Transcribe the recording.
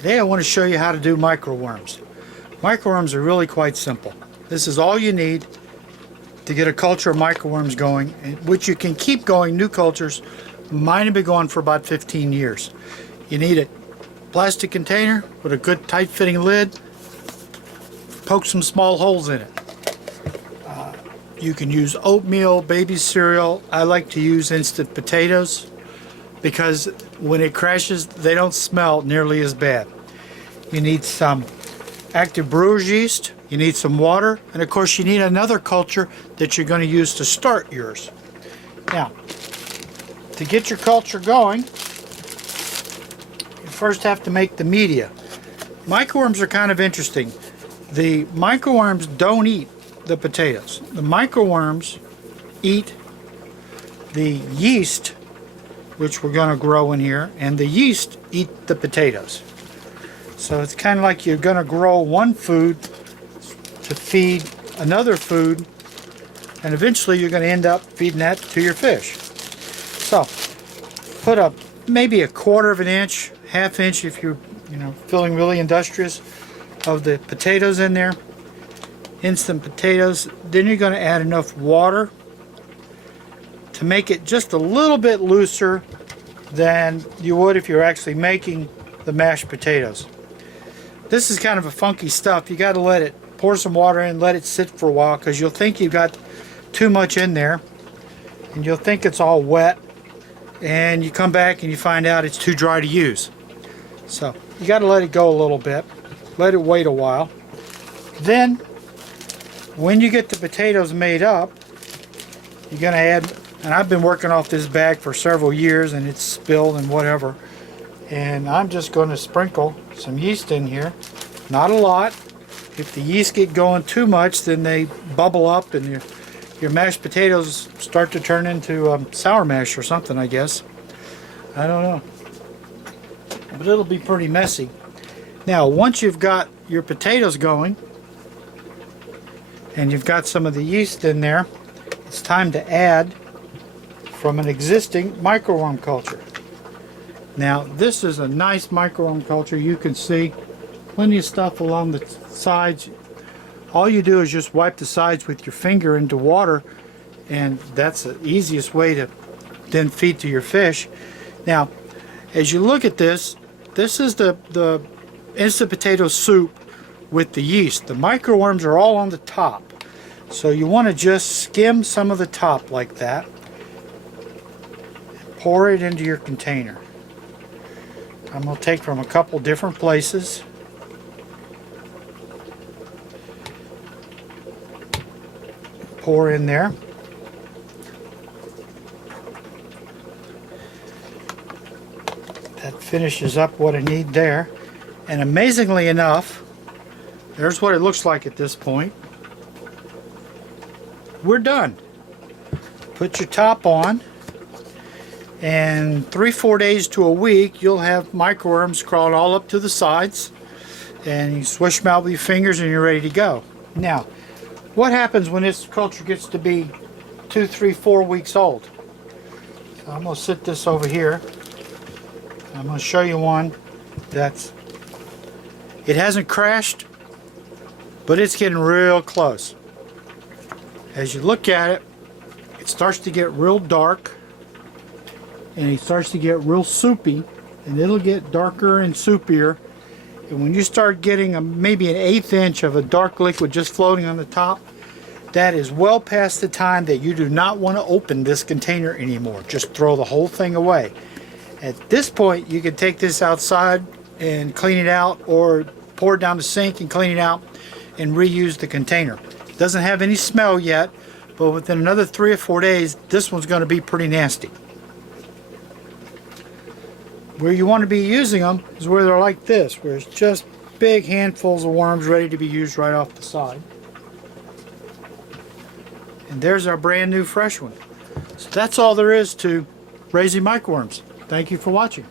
Today I want to show you how to do microworms. Microworms are really quite simple. This is all you need to get a culture of microworms going, which you can keep going, new cultures. Mine have been going for about 15 years. You need a plastic container with a good tight fitting lid. Poke some small holes in it. You can use oatmeal, baby cereal. I like to use instant potatoes because when it crashes they don't smell nearly as bad. You need some active brewer's yeast, you need some water, and of course you need another culture that you're going to use to start yours. Now, to get your culture going, you first have to make the media. Microworms are kind of interesting. The microworms don't eat the potatoes. The microworms eat the yeast, which we're going to grow in here, and the yeast eat the potatoes. So it's kind of like you're going to grow one food to feed another food, and eventually you're going to end up feeding that to your fish. So put up maybe a 1/4 of an inch, 1/2 inch if you're feeling really industrious, of the potatoes in there, instant potatoes. Then you're going to add enough water to make it just a little bit looser than you would if you're actually making the mashed potatoes. This is kind of a funky stuff. You got to let it, pour some water in, let it sit for a while, because you'll think you've got too much in there and you'll think it's all wet, and you come back and you find out it's too dry to use. So you got to let it go a little bit, let it wait a while. Then when you get the potatoes made up, you're going to add, and I've been working off this bag for several years and it's spilled and whatever, and I'm just going to sprinkle some yeast in here. Not a lot. If the yeast get going too much, then they bubble up and your mashed potatoes start to turn into sour mash or something, I guess. I don't know, but it'll be pretty messy. Now once you've got your potatoes going and you've got some of the yeast in there, it's time to add from an existing microworm culture. Now this is a nice microworm culture. You can see plenty of stuff along the sides. All you do is just wipe the sides with your finger into water, and that's the easiest way to then feed to your fish. Now as you look at this, this is the instant potato soup with the yeast. The microworms are all on the top, so you want to just skim some of the top like that. Pour it into your container. I'm going to take from a couple different places. Pour in there. That finishes up what I need there. And amazingly enough, there's what it looks like at this point. We're done. Put your top on, and 3-4 days to a week you'll have microworms crawling all up to the sides, and you swish them out with your fingers and you're ready to go. Now what happens when this culture gets to be 2, 3, 4 weeks old? So I'm going to sit this over here. I'm going to show you one that's, it hasn't crashed, but it's getting real close. As you look at it, it starts to get real dark, and it starts to get real soupy, and it'll get darker and soupier. And when you start getting maybe an 1/8 inch of a dark liquid just floating on the top, that is well past the time that you do not want to open this container anymore. Just throw the whole thing away. At this point you can take this outside and clean it out, or pour it down the sink and clean it out and reuse the container. It doesn't have any smell yet, but within another 3 or 4 days this one's going to be pretty nasty. Where you want to be using them is where they're like this, where it's just big handfuls of worms ready to be used right off the side. And there's our brand new fresh one. So that's all there is to raising microworms. Thank you for watching.